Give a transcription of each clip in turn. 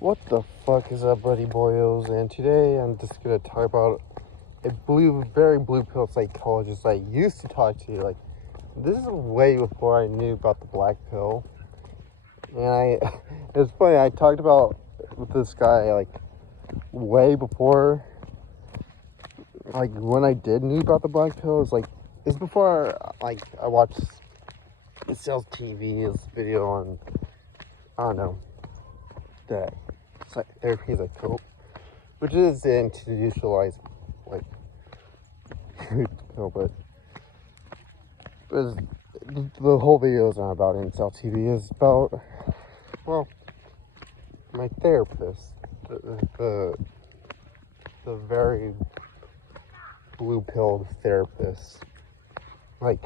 What the fuck is up, buddy boyos? And today I'm just gonna talk about a very blue pill psychologist I used to talk to. Like, this is way before I knew about the black pill. And it's funny, I talked about with this guy, like, way before, like, when I did knew about the black pill. It's before, like, I watched Sells TV's video on, I don't know, that therapy is a cope, which is the institutionalized, like, no, but the whole video is not about incel TV. It's about, well, my therapist, the very blue-pilled therapist. Like,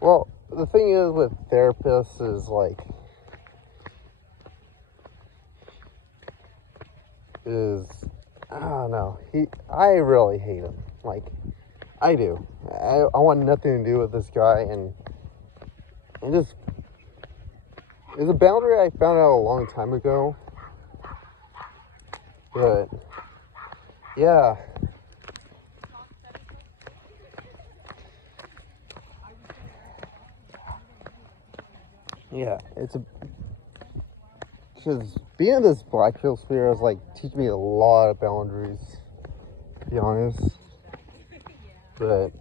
well, the thing is with therapists is, like, I don't know, I really hate him. Like, I do. I want nothing to do with this guy, and it's a boundary I found out a long time ago. But, yeah. Yeah, because being in this black pill sphere is like teaching me a lot of boundaries, to be honest. But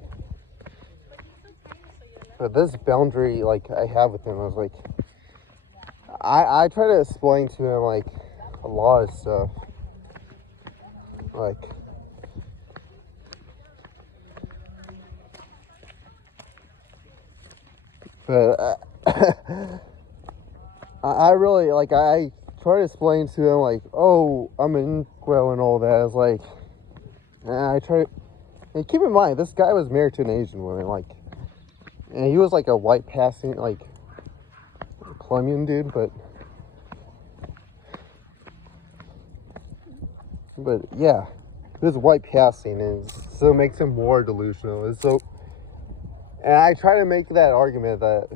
this boundary, like, I have with him, is like, I try to explain to him, like, a lot of stuff. Like, but I really, like, I try to explain to him, like, oh, I'm in Inquel and all that. It's like, and keep in mind, this guy was married to an Asian woman, like, and he was like a white passing, like, Colombian dude, but yeah, he was white passing, and so it makes him more delusional. And I try to make that argument that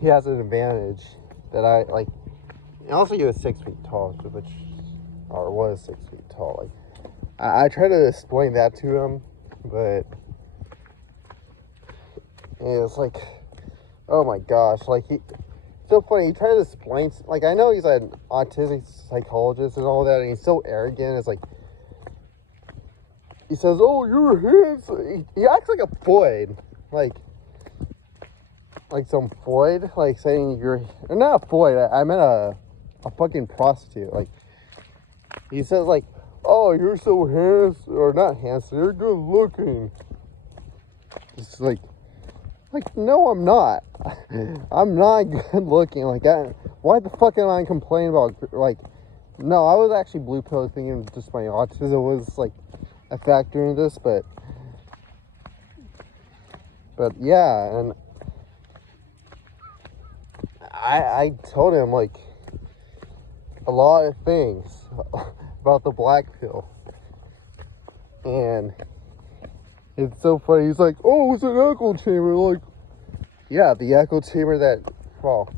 he has an advantage that I, like, and also he was 6 feet tall, or was 6 feet tall. Like, I try to explain that to him, but it's like, oh my gosh, like, so funny. He tried to explain, like, I know he's an autistic psychologist and all that, and he's so arrogant. It's like, he says, oh, you're handsome. He acts like a Floyd, like some Floyd, like, saying you're, or not a Floyd, I meant a fucking prostitute. Like, he says, like, oh, you're so handsome, or not handsome, you're good looking. It's like, no, I'm not. I'm not good looking. Like, why the fuck am I complaining about, like, no, I was actually blue pill thinking just my autism was, like, a factor in this, but yeah, and I told him, like, a lot of things about the black pill, and it's so funny. He's like, oh, it's an echo chamber. Like, yeah, the echo chamber that, well,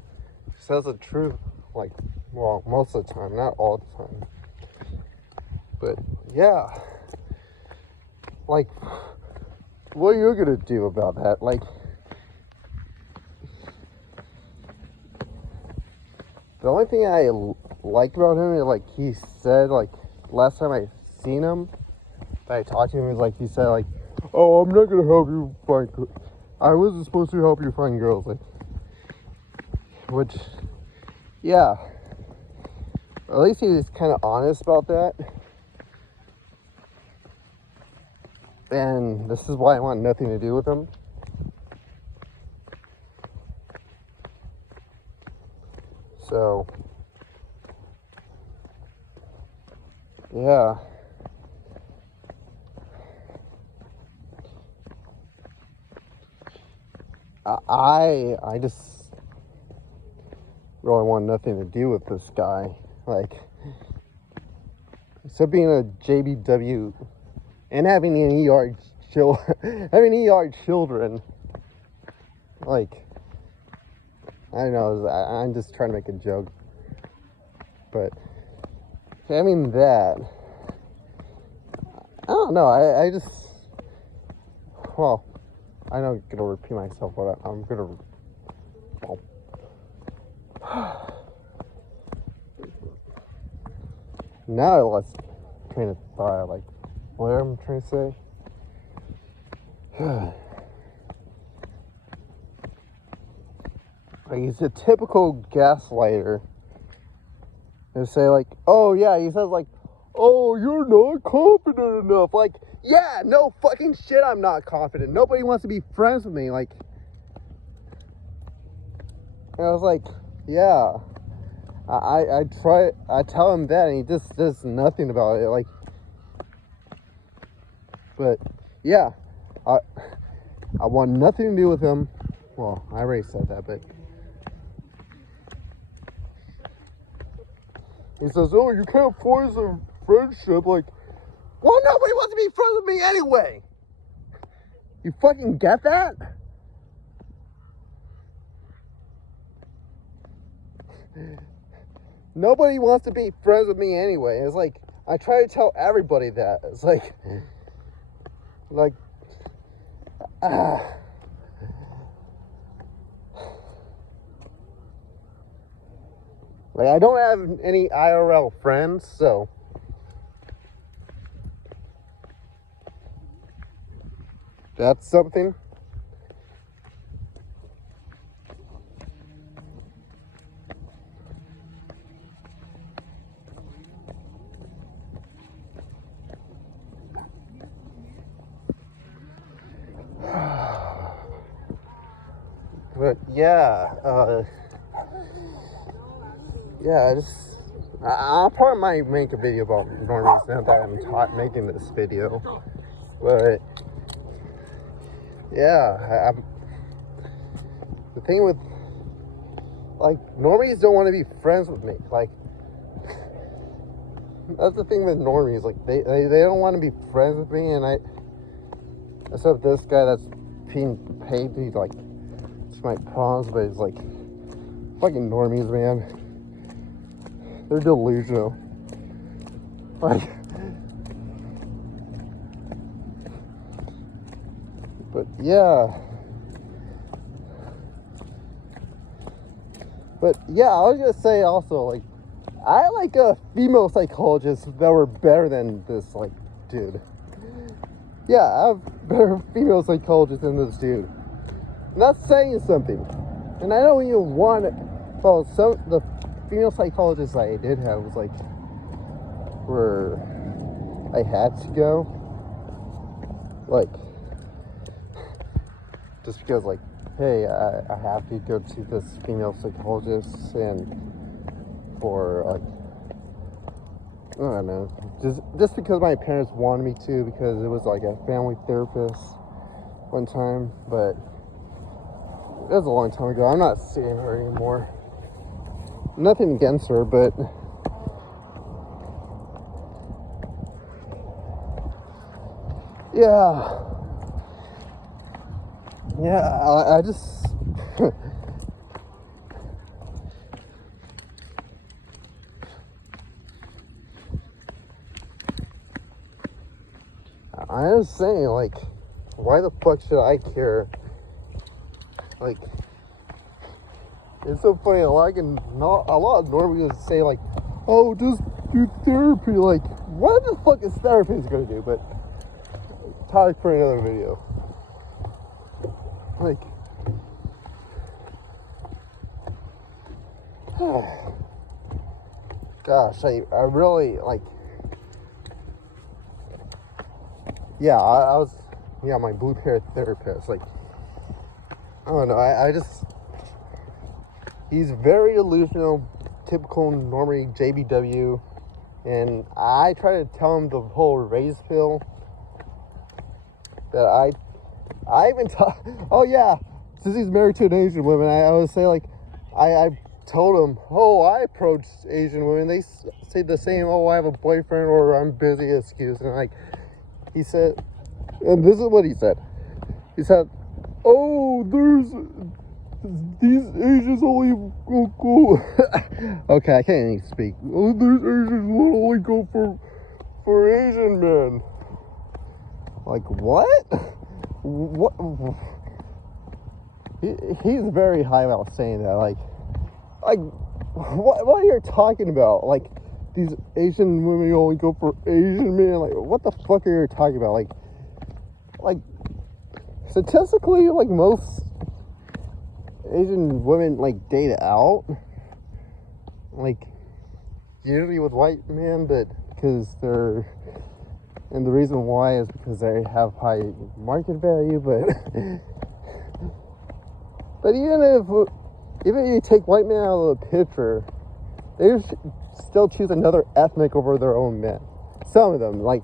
says the truth, like, well, most of the time, not all the time, but yeah, like, what are you gonna do about that? Like, the only thing I liked about him is, like, he said, like, last time I seen him, that I talked to him, is like, he said, like, oh, I'm not gonna help you find, I wasn't supposed to help you find girls, like, which, yeah, at least he was kind of honest about that. And this is why I want nothing to do with him. So, yeah. I just really want nothing to do with this guy. Like, except being a JBW and having an having ER children. Like, I know, I'm just trying to make a joke. But, I mean, that. I don't know, I just, well, I know I'm going to repeat myself, but I'm going to, well, now I lost train of thought, like, what am I trying to say? Like, he's a typical gaslighter. And say, like, oh, yeah, he says, like, oh, you're not confident enough. Like, yeah, no fucking shit, I'm not confident. Nobody wants to be friends with me. Like, and I was like, yeah. I tell him that, and he just does nothing about it. Like, but, yeah, I want nothing to do with him. Well, I already said that, but he says, oh, you can't force a friendship. Like, well, nobody wants to be friends with me anyway. You fucking get that? Nobody wants to be friends with me anyway. It's like, I try to tell everybody that. It's like, like, like, I don't have any IRL friends, so that's something. But yeah, I'll probably might make a video about normies now that I'm making this video. But yeah, the thing with, like, normies don't want to be friends with me. Like, that's the thing with normies. Like, they don't want to be friends with me, and except this guy that's being paid to, like, it's my problems, but it's like, fucking normies, man. They're delusional. Like, but yeah. But yeah, I was gonna say also, like, I like female psychologists that were better than this, like, dude. Yeah, I have better female psychologists than this dude. I'm not saying something. And I don't even want it. Well, the female psychologists I did have was like, where I had to go. Like, just because, like, hey, I have to go to this female psychologist, and for, like, I don't know, just because my parents wanted me to, because it was like a family therapist one time, but it was a long time ago. I'm not seeing her anymore. Nothing against her, but yeah, I just I was saying, like, why the fuck should I care? Like, it's so funny. A lot of normies say, like, oh, just do therapy. Like, what the fuck is therapy gonna do? But topic for another video. Like, gosh, I really, like, yeah, I was, yeah, my blue-haired therapist, like, I don't know, I just, he's very delusional, typical normie JBW, and I try to tell him the whole race pill, that I even oh yeah, since he's married to an Asian woman, I would say, like, I told him, oh, I approach Asian women, they say the same, oh, I have a boyfriend, or I'm busy excuse, and, like, he said, and this is what he said, oh, there's these Asians only go. Okay, I can't even speak. Oh, there's Asians will only go for Asian men. Like what? What? He's very high about saying that. Like what are you talking about? Like these Asian women only go for Asian men. Like what the fuck are you talking about? Like statistically, like most Asian women like date out, like usually with white men, but because they're, and the reason why is because they have high market value. But even if you take white men out of the picture, they still choose another ethnic over their own men. Some of them, like,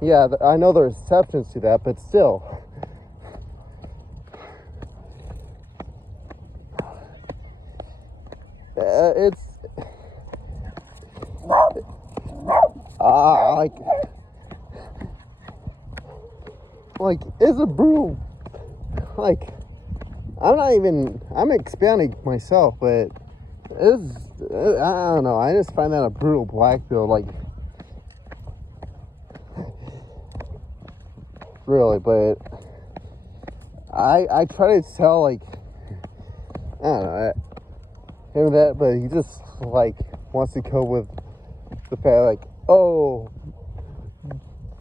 yeah, I know there are exceptions to that, but still. It's like it's a brutal, like I'm expanding myself, but it's, I don't know, I just find that a brutal black pill, like really. But I try to tell, like, I don't know, him that, but he just like wants to cope with the fact, like, I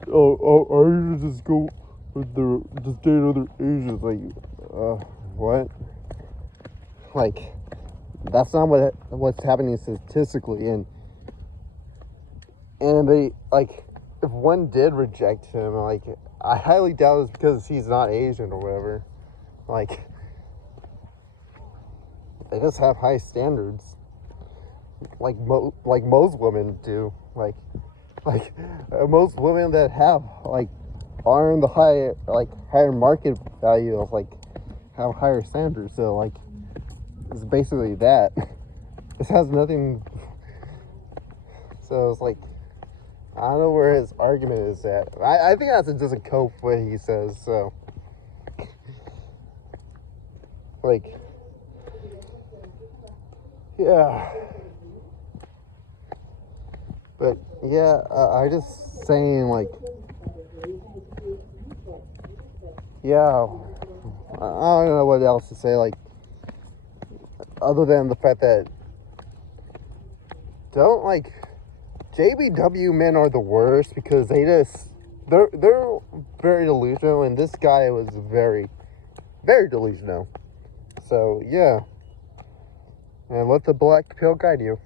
usually just go with just date other Asians. Like, what? Like, that's not what's happening statistically. And they, like, if one did reject him, like, I highly doubt it's because he's not Asian or whatever. Like, they just have high standards, like most women do. Like most women that are in the higher market value of, like, have higher standards. So, like, it's basically that. This has nothing. So it's like, I don't know where his argument is at. I think that's just a cope what he says. So, like, yeah. But yeah, I just saying, like, yeah, I don't know what else to say, like, other than the fact that don't, like, JBW men are the worst because they're very delusional, and this guy was very, very delusional. So yeah, and let the black pill guide you.